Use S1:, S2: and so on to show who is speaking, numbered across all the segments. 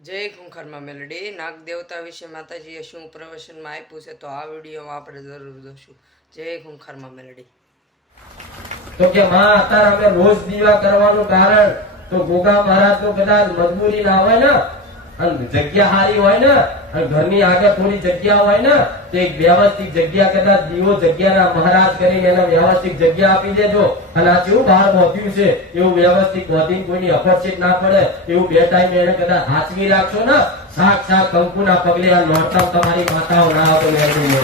S1: જય ખૂંખારમાં મેલડી. નાગ દેવતા વિશે માતાજીએ શું પ્રવચનમાં આપ્યું છે તો આ વિડીયોમાં આપણે જરૂર જોશું. જય ખૂંખારમાં મેલડી.
S2: તો કે માં, અત્યારે અમે રોજ દીવા કરવાનું કારણ, તો ગોગા મહારાજ તો કદાચ મજબૂરી ના હોય ને? જગ્યા હારી હોય ને ઘરની આગળ થોડી જગ્યા હોય ને, તો એક વ્યવસ્થિત જગ્યા કદાચ દીવો જગ્યાના મહારાજ કરીને એને વ્યવસ્થિત જગ્યા આપી દેજો. અને આ કેવું બહાર વધ્યું છે, એવું વ્યવસ્થિત વધીને કોઈની અપરિચિત ના પડે, એવું બે ટાઈમ એને કદાચ હાચવી રાખશો ને શાક શાક કંકુના પગલે આ નોરતા તમારી માતાઓ ના આવતો મેળવી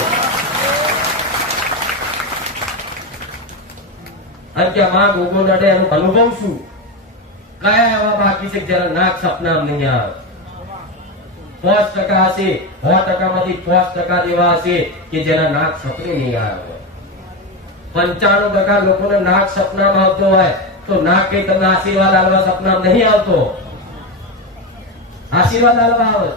S2: અને કે માં ગોગો નડે એનું અનુભવ શું? કયા એવા બાકી છે જયારે નાક સપના નહીં આવે. પાંચ ટકા હશે સો ટકામાંથી પાંચ ટકા એવા હશે કે જેના નાક સપને નહીં આવે. પંચાણું ટકા લોકોને નાક સપનામાં આવતો હોય તો નાક કઈ તમને આશીર્વાદ આલવા સપના નહીં આવતો? આશીર્વાદ આલવા આવે.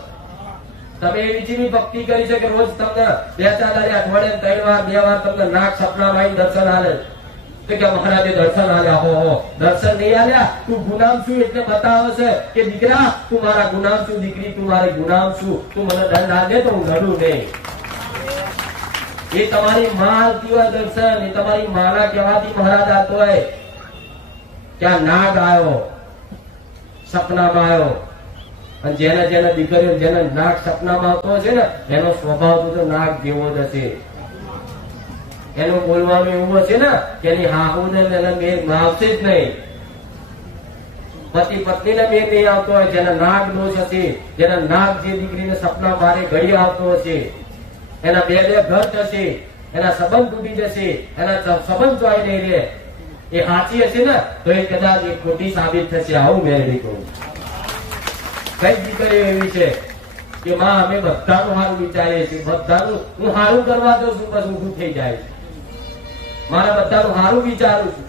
S2: તમે એવી જેવી ભક્તિ કરી છે કે રોજ તમને બે ચાર અઠવાડિયે ત્રણ વાર, બે વાર તમને નાક સપનામાં આવીને દર્શન આલે તો કે મહારાજે દર્શન આલ્યા. હો મારા ગુનામ એ તમારી માં આવતી હોય નાગ આવ્યો, સપનામાં આવ્યો. અને જેને જેને દીકરીઓ, જેને નાગ સપનામાં આવતો છે ને, એનો સ્વભાવ તો નાગ જેવો જ હશે. એનું બોલવાનું એવું હશે ને કે એની હાહુ ને એને મેર આવશે જ નહીં. પતિ પત્ની ને મેર નહીં આવતો હોય, જેના નાગ દોષ હશે, જેના નાગ જે દીકરીને સપના મારે ઘડી આવતો હશે, એના બે બે ઘર થશે એના સંબંધ તૂટી જશે, એના સંબંધ જોઈ નહીં રહે. એ સાચી હશે ને, તો એ કદાચ એ ખોટી સાબિત થશે, આવું મેં કહું. કઈ દીકરીઓ એવી છે, કે, માં, અમે બધાનું સારું વિચારીએ છીએ, બધાનું હું સારું કરવા દઉં છું, બસ ઊભું થઈ જાય છે. મારા બધાનું સારું વિચારું છું.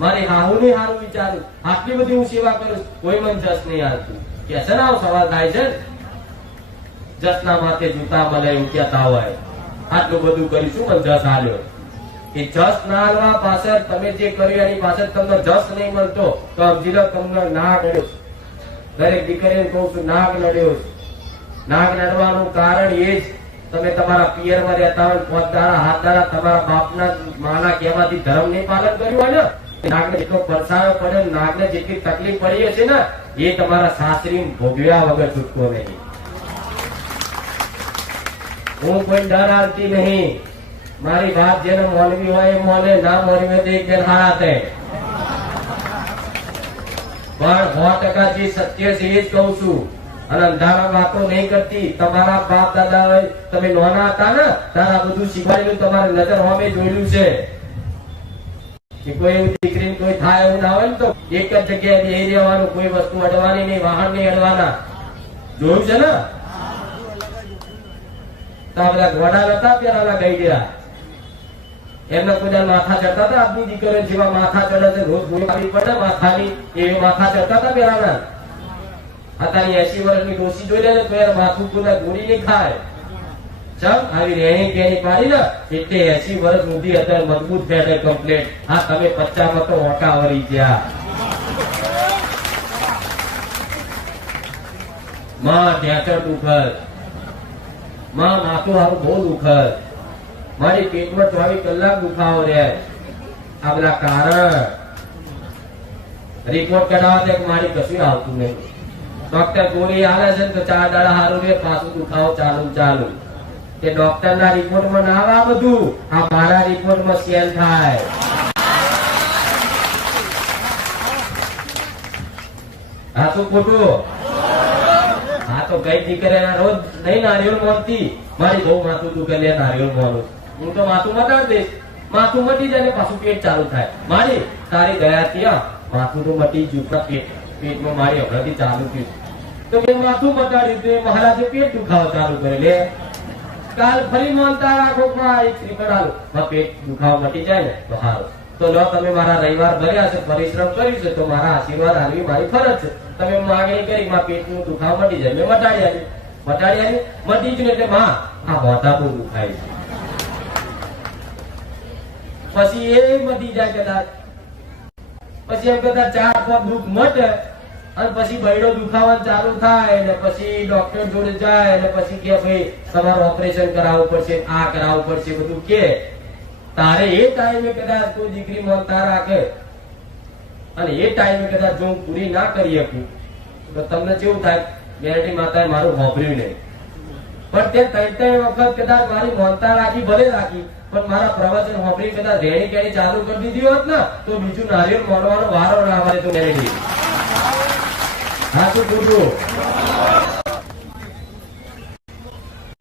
S2: મારી હાહુની સારું વિચારું. આટલી બધી હું સેવા કરું કોઈ મને જસ નહીં આવતું. કે છે આવો સવાલ થાય છે? જસના માથે જૂતા મળે એવું હોય. આટલું બધું કરીશું મને જસ હાલ્યો એ જસ ના હાલવા પાછળ તમે જે કર્યું એની પાછળ તમને જસ નહીં મળતો, તો સમજી લો તમને ના નડ્યો. દરેક દીકરીને કહું છું નાક નડ્યો નાક નડવાનું કારણ એ જ તમે તમારા પિયરમાં રહેતા હોય પાંચ દાડા હાથ દાડા તમારા બાપના માના કહેવાથી ધર્મ નહીં પાલન કર્યું હોય ને? નાગને જેટલો પરસાયો પડે ને નાગને જેટલી તકલીફ પડી હશે ને, એ તમારા સાસરી ભોગવ્યા વગર છૂટકો નહીં. હું કોઈ ડર આવતી નહીં. મારી વાત જેને મોનવી હોય એ મોને, ના મોનવી હોય તો એક બેન હારા થાય પણ સો ટકા જે સત્ય છે એ જ કહું છું. અને અંધારા વાતો નહીં કરતી. તમારા બાપ દાદા તમે નોના હતા ને, તારા બધું શીખવાડેલું તમારે નજર હોમે જોયેલું છે. કે કોઈ એવી દીકરી કોઈ થાય એવું ના હોય ને તો એક જ જગ્યાએ બેહી રહેવાનું, કોઈ વસ્તુ અડવાની નહીં, વાહન નહીં અડવાના. જોયું છે ને? તો બધા ઘોડા નતા પેલા ગઈ ગયા. એમને બધા માથા ચડતા હતા આપની દીકરીઓ જેવા માથા ચડે છે. રોજ ગોળી પડે માથાની એવી માથા ચડતા હતા પેલાના અત્યારે એસી વર્ષની ડોસી જોઈ ને તો માથું પૂરા ગોળી નહીં ખાય. ચમ, આવી રેણી કેણી પાડી ને, એટલે એસી વર્ષ સુધી અત્યારે મજબૂત ફેટે કમ્પ્લેટ હા, તમે પચાસમાં તો ઓટા વળી ગયા. માં ઢેચર દુખરમાં, માથું હારું બહુ દુખર મારી પેટમાં ચોવીસ કલાક દુખાવો રહે. આ બધા કારણ. રિપોર્ટ કઢાવવા દે મારી કશું આવતું નહીં. ડોક્ટર ગોળી આલે છે તો ચાર દાડા હારું રે પાછું દુખાવો ચાલુ ચાલુ. તે ડોક્ટર ના રિપોર્ટમાં ના આવે બધું? આ મારા રિપોર્ટમાં સ્કેન થાય. હા, તો ખોટું? હા, તો કઈ દીકરે રોજ નહીં નારિયેળ મોનતી મારી બહુ માથું દુખે લે, નારિયેળ મોનું હું તો માથું મટાડી દઈશ. માથું મટી જાય ને પાછું પેટ ચાલુ થાય. મારી, તારી દયા ત્યાં માથું તો મટી ગયું પેટ પેટમાં મારી હમણાંથી ચાલુ થયું. તો મેં માથું મટાડ્યું તો? એ મહારાજે પેટ દુખાવો ચાલુ કરી લે, કાલ ફરી માનતા રાખો ભાઈ શ્રી. માં પેટ દુખાવો મટી જાય ને, તો હારું. તો લો, તમે મારા રવિવાર ભર્યા છે, પરિશ્રમ કર્યું છે, તો મારા આશીર્વાદ આવી મારી ફરજ છે. તમે માગણી કરી માં પેટનું દુખાવો મટી જાય. મેં મટાડી આલી. મટાડી આલી? મટી જ એટલે માં, આ મોટા બહુ દુખાય છે. પછી એ મટી જાય કદાચ. પછી એમ કદાચ ચાર પાંચ દુઃખ મટે અને પછી બૈડો દુખાવાનું ચાલુ થાય ને પછી ડોક્ટર જોડે જાય ને પછી કે ભાઈ, તમારું ઓપરેશન કરાવવું પડશે, આ કરાવવું પડશે, બધું કે. તારે એ ટાઈમે કદાચ કોઈ દીકરી માનતા રાખે. અને એ ટાઈમે કદાચ જો હું પૂરી ના કરી શકું, તો તમને કેવું થાય? ગેરંટી માતાએ મારું હોભર્યું નહીં. પણ તે ત્રણ ત્રણ વખત કદાચ મારી મોનતા રાખી, ભલે રાખી, પણ મારા પ્રવચન હોભરી કદાચ રેણી કેણી ચાલુ કરી દીધી હોત ને, તો બીજું નારિયેળ મોડવાનો વારો ના આવે તો ગેરંટી શું પૂછવું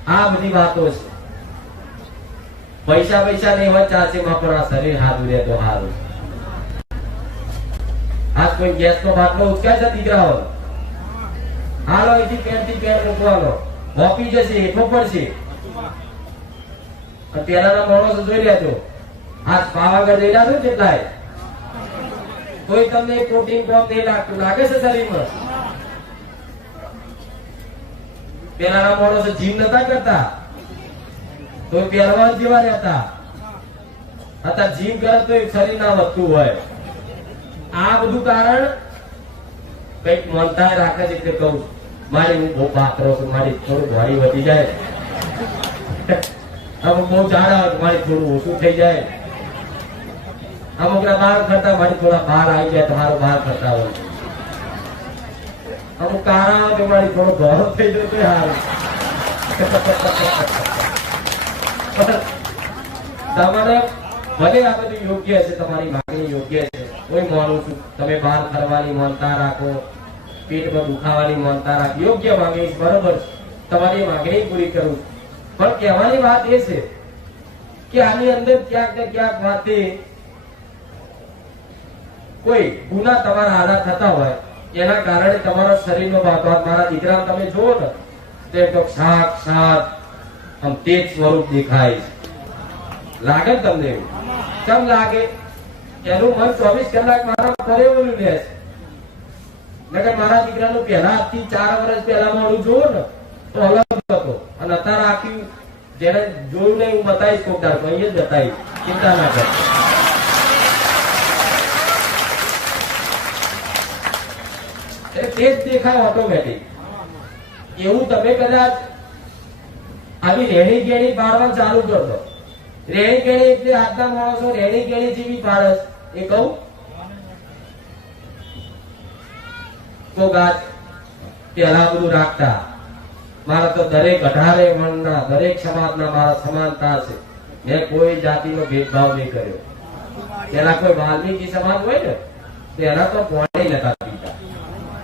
S2: આ બધી વાતો છે. પૈસા પૈસા નહીં હોય ચાલશે પણ આ શરીર હારું રહે તો સારું આજ કોઈ ગેસ નો બાટલો ઉચકાય છે દીકરાઓ હાલો, અહીંથી પેરથી પેર મૂકવાનો. હોપી જશે, હેઠો પડશે. પેલા પેલાના માણસો જોઈ રહ્યા આજ પાવાગઢ જઈ રહ્યા છો કેટલાય? કોઈ તમને પ્રોટીન કોમ નહીં લાગતું લાગે છે શરીરમાં? પેલાના માણસો જીમ નતા કરતા. તો પહેરવાન જેવા રહેતા. અત્યારે જીમ કરે તો શરીર ના વધતું હોય. આ બધું કારણ કંઈક મનતા રાખે છે કે કહું, મારી હું બહુ પાત્રો છું, મારી થોડું ભારી વધી જાય. અમુક બહુ જાડા હોય મારી થોડું ઓછું થઈ જાય. અમુક ના બહાર કરતા મારી થોડા બહાર આવી જાય તમારો મારું બહાર કરતા હોય. અમુક કારણ તો થોડો ગૌરવ થઈ જતો હાલ તમારે ભલે આ બધું યોગ્ય છે, તમારી માગણી યોગ્ય છે, કોઈ માનું છું, તમે બહાર ફરવાની માનતા રાખો, પેટમાં દુખાવાની માનતા રાખો, યોગ્ય માગણી બરોબર. તમારી માગણી પૂરી કરું પણ કહેવાની વાત એ છે કે આની અંદર ક્યાંક ને ક્યાંક વાતે કોઈ ગુના તમારા હારા થતા હોય એના કારણે તમારા શરીરનો વાતાવરણ મારા દીકરા, તમે જુઓ ને, તે તો સાક્ષાત આમ તેજ સ્વરૂપ દેખાય લાગે તમને એવું? કેમ લાગે? એનું મન ચોવીસ કલાક મારા પરેવલું રહે છે નકર મારા દીકરાનું પહેલા આજથી ચાર વર્ષ પહેલા મારું જોવો ને, તો અલગ હતો. અને અત્યારે આખી જેને જોયું નહીં, હું બતાવીશ કોક તો અહીંયા જ બતાવીશ. ચિંતા ના કર તે જ દેખાય ઓટોમેટિક એવું તમે કદાચ આવી રેણી ગેણી પાડવાનું ચાલુ કરતો રેણી ગેણી એટલે આજના માણસો રેણી ગેણી જેવી પાડસ એ કહું? તો ગાત પેલા બધું રાખતા. મારા તો દરેક અઢારે વર્ણના દરેક સમાજના મારા સમાનતા છે. મેં કોઈ જાતિનો ભેદભાવ નહીં કર્યો. પેલા કોઈ વાલ્મીકી સમાજ હોય ને તેના તો પાણી નતા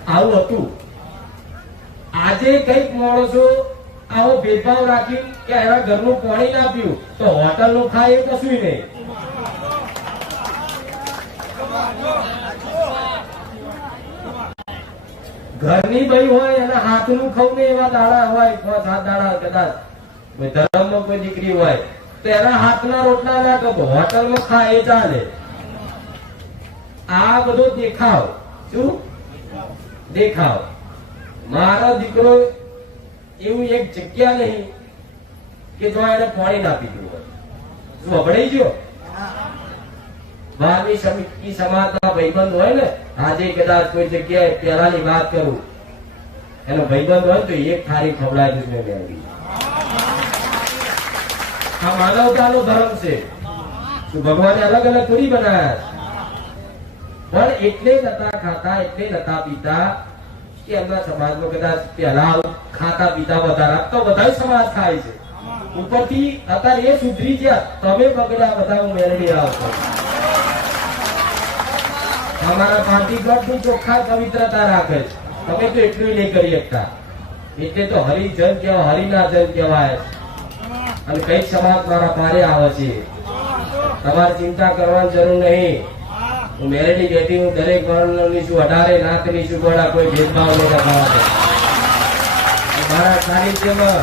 S2: આવું હતું. આજે કંઈક માણસો આવો ભેદભાવ રાખી કે એના ઘરનું પાણી ના પીવું, તો હોટલનું ખાય એ કશું નહીં. ઘરની ભાઈ હોય, એના હાથનું ખવું ને એવા દાડા હોય પાંચ સાત દાડા કદાચ. કોઈ ધર્મમાં કોઈ દીકરી હોય, તો એના હાથના રોટલા ના તો હોટલમાં ખાય ચાલે. આ બધો દેખાવ. શું? દેખાવ. મારો દીકરો એવું એક જગ્યા નહીં કે જો એને પાણી ના પીધું હોય. શું અભડાઈ ગયો? બારમી સમિતિ સમાજના ભાઈબંધ હોય ને, આજે કદાચ કોઈ જગ્યાએ પહેલાની વાત કરું. એનો ભાઈબંધ હોય તો એક થાળી ખવડાવી મેં મેળવી આ માનવતાનો ધર્મ છે. ભગવાને અલગ અલગ થોડી બનાયા છે? પણ એટલે નતા ખાતા, એટલે નતા પીતા. કે એમના સમાજમાં કદાચ પહેલા ખાતા પીતા વધારે તો બધા સમાજ ખાય છે. ઉપરથી અત્યારે એ સુધરી ગયા, તમે બગડ્યા બધા હું મેળવી આવતો અમારા પાર્ટીગઢની ચોખ્ખા પવિત્રતા રાખે છે. તમે તો એટલું નહીં કરી શકતા. એટલે તો હરિજન કેવા હરિના જન કહેવાય. અને કંઈક સમાજ મારા પારે આવે છે. તમારે ચિંતા કરવાની જરૂર નહીં. હું મેરેડી બેઠી હું દરેક વર્ણની છું, અઢારે નાતની છું, ગોળા કોઈ ભેદભાવ નહીં દે. મારા સાહિત્યમાં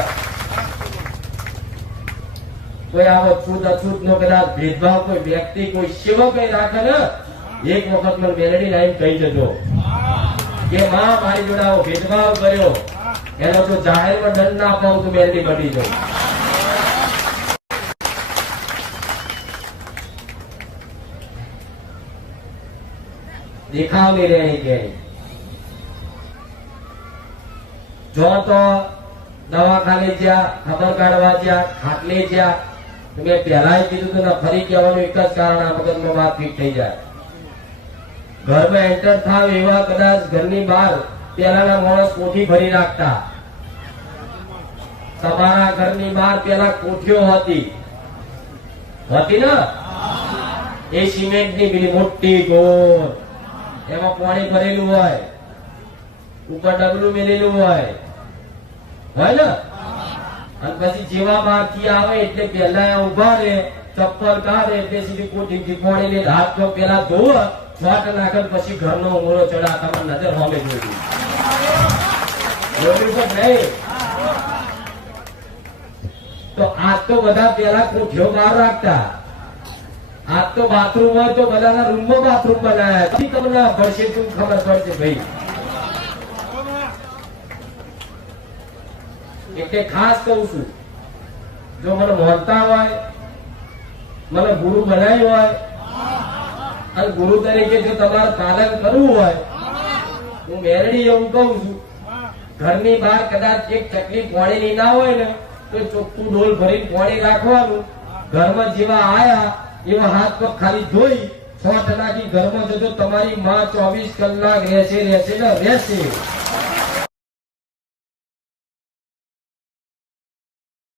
S2: કોઈ આવો છૂત અછૂત નો કદાચ ભેદભાવ, કોઈ વ્યક્તિ, કોઈ સેવક રાખે ને, એક વખત મને મેલેડી લાઈન કહી જજો કે માં, મારી જોડે આવો ભેદભાવ કર્યો. એનો તો જાહેરમાં દંડ ના પાઉં તો મેલેડી બની જાઉં દેખાવ નહીં રહેણી કે જો તો દવાખાને જ્યાં ખબર કાઢવા જ્યાં ખાટલે જ્યાં મેં પહેલા કીધું હતું ફરી કહેવાનું એક જ કારણ આ મગજમાં વાત ફીટ થઈ જાય. ઘરમાં એન્ટર થાવ એવા કદાચ ઘરની બહાર પેલાના માણસ કોઠી ભરી રાખતા તમારા ઘરની બહાર પેલા કોઠીઓ હતી. હતી ને? એ સિમેન્ટની પેલી મોટી ગોળ. એમાં પાણી ભરેલું હોય, ઉપર ડબલું મેલેલું હોય. હોય ને? અને પછી જેવા માખી આવે એટલે પેલા ઊભા રે ચપ્પલ કાઢે, એટલે સીધી કોઠી પાણી લઈને પગ પેલા ધોવે વાટ નાખે પછી ઘરનો ઉમરો ચડા તમારી નજર હોમે જોઈ તો આજ તો બધા પેલા કોઠીઓ બહાર રાખતા. આજ તો બાથરૂમ હોય તો બધાના રૂમમાં બાથરૂમ બનાવ્યા પછી તમને પડશે શું ખબર પડશે ભાઈ? એટલે ખાસ કહું છું, જો મને માનતા હોય, મને ગુરુ બનાવ્યો હોય, અને ગુરુ તરીકે જો તમારે પાલન કરવું હોય, હું મેરડી એવું કહું છું, ઘરની બહાર કદાચ એક ચકલી પાણીની ના હોય ને, તો ચોખ્ખું ડોલ ભરીને પાણી રાખવાનું. ઘરમાં જેવા આયા એવા હાથ પગ ખાલી ધોઈ છ ટકાથી ઘરમાં જજો, તમારી માં ચોવીસ કલાક રહેશે રહેશે ને રહેશે.